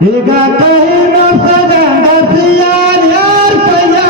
Ega kahi no saganda siyan yar saya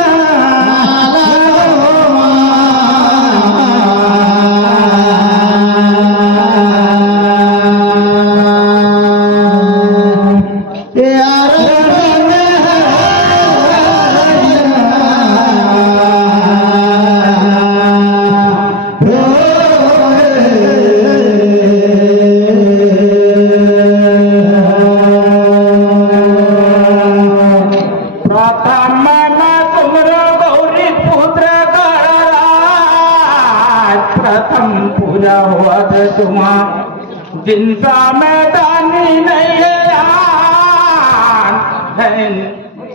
प्रथम पूजा हुआ थे तुम्हारा जिनका मैदानी नहीं है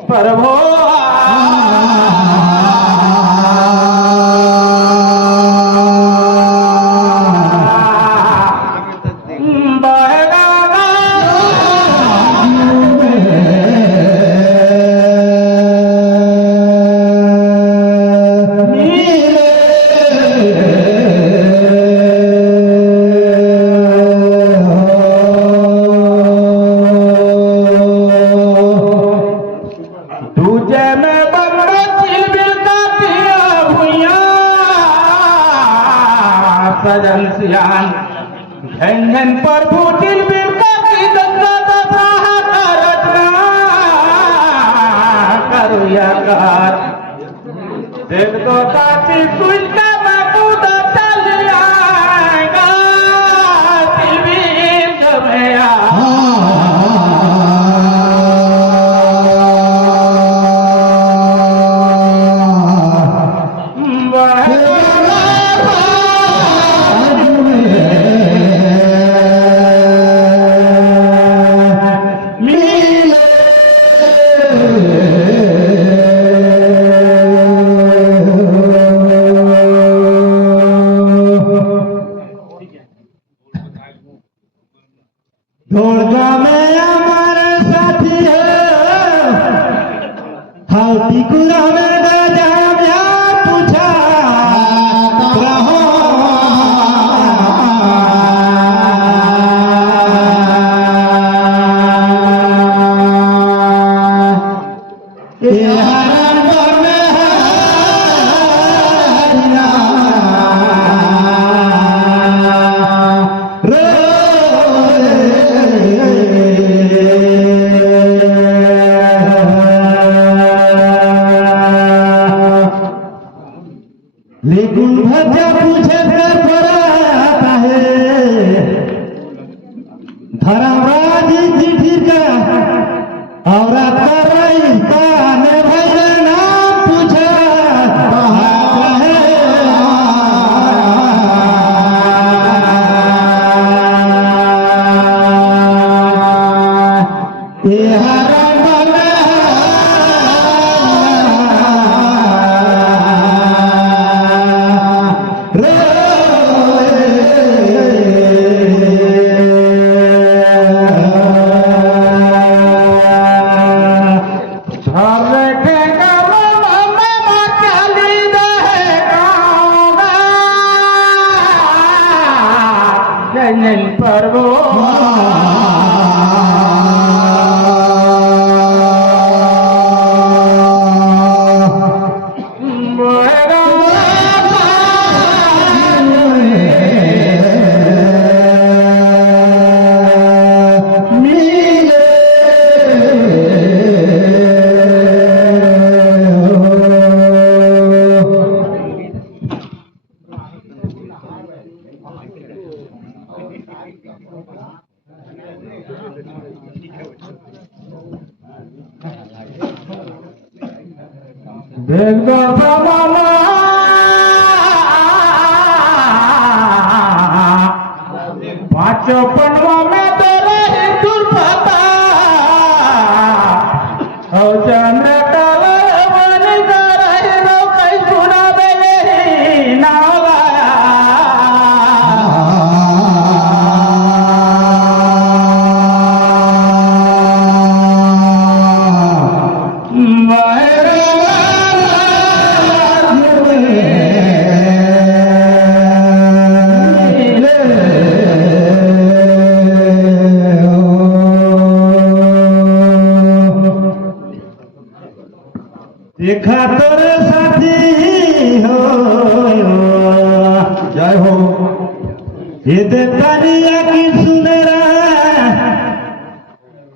प्रभु सजन सियान झंझन प्रभु दिल बिरका की दत्ता दत्ता रचना करुया कर देख दो ताती सुन का बापू दत्ता लिया दिल जमया ढोलका में हमारे साथी है हाथी कुरा में राजा ब्याह पूछा रहो लेकिन भज्जा पूछे कर पड़ा है धर्मराज चिट्ठी का औरत का रही का ने भाई नाम पूछा प्रभु पांचों पनवा में तेरे हिंदू पता चंद्र देखा तोर साथी हो जय हो ये देखनिया की सुंदरा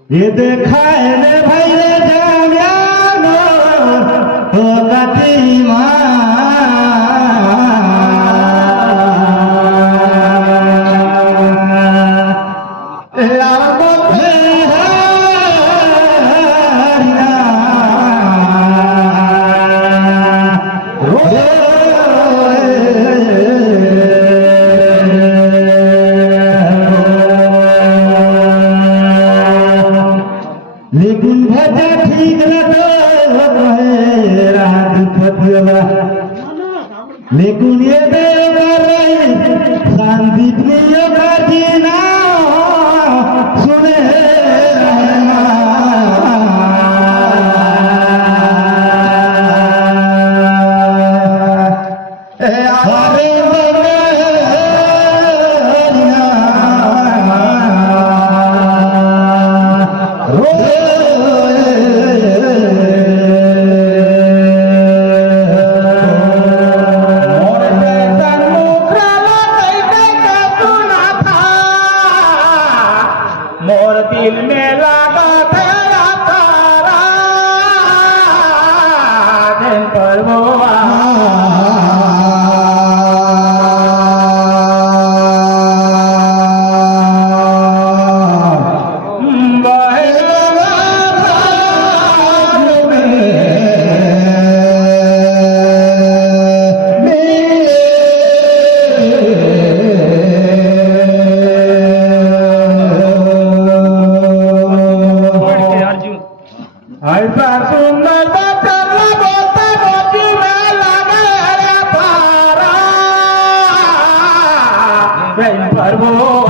ये देखाए ने भाई रे जाम्यानो तो गति लेकिन भजा ठीक लेकिन ये शांति प्रिय जीना सुने दिल में लगा तेरा तारा दिन पर वो ऐसा सुंदर बचन बोलते मोती में लगे रे पारा दिन पर वो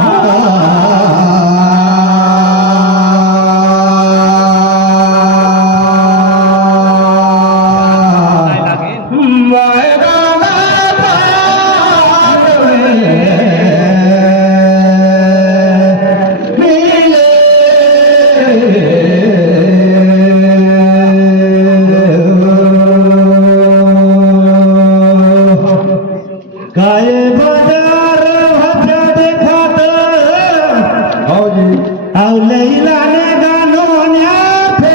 गाये बाजार भजा देखा तो आओ लैला ने गानो न्याथे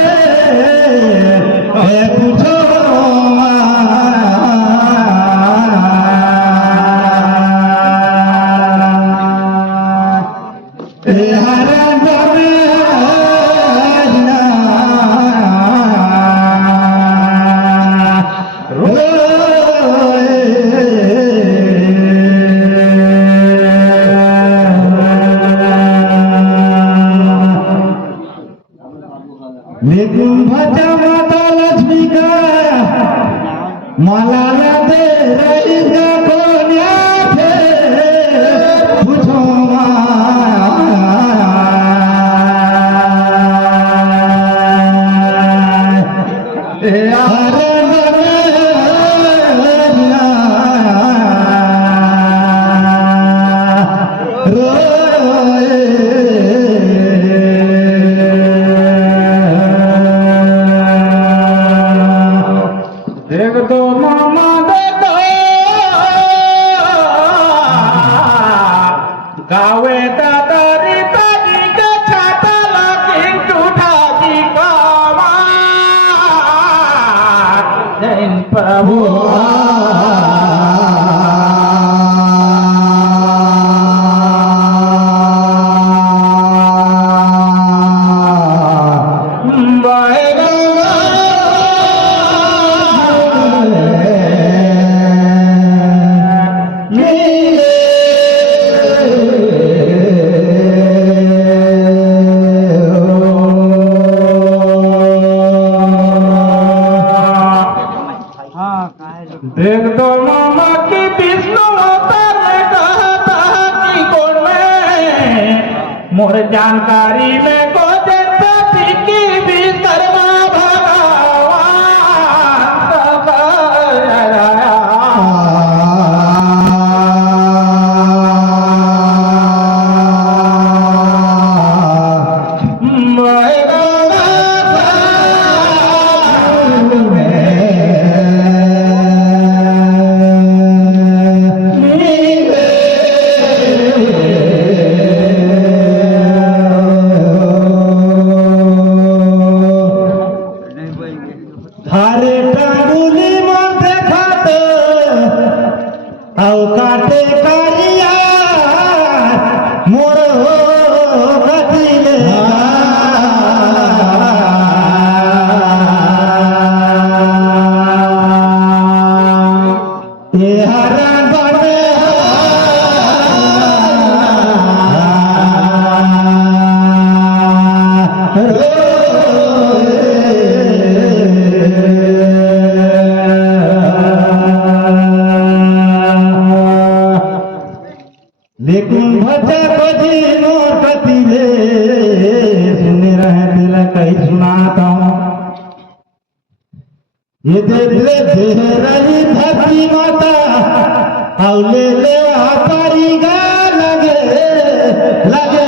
ए कुछो ए हरा जमे लेकिन भजा माता लक्ष्मी का माला दे रही कोन्या थे पूछो देख तो मामा देखो गावे दादारी ताजी के छाता लगी टूटा जी कामा जैन प्रभु देख तो मामा की विष्णु अवतार में कहता कि कौन में मोर जानकारी में को देखता थी कि भी लेकिन भचा खोजी मोटती रे सुने रहे दिल कहीं सुनाता हूँ ये दे रही धरती माता औले ले आपारी गा लगे लगे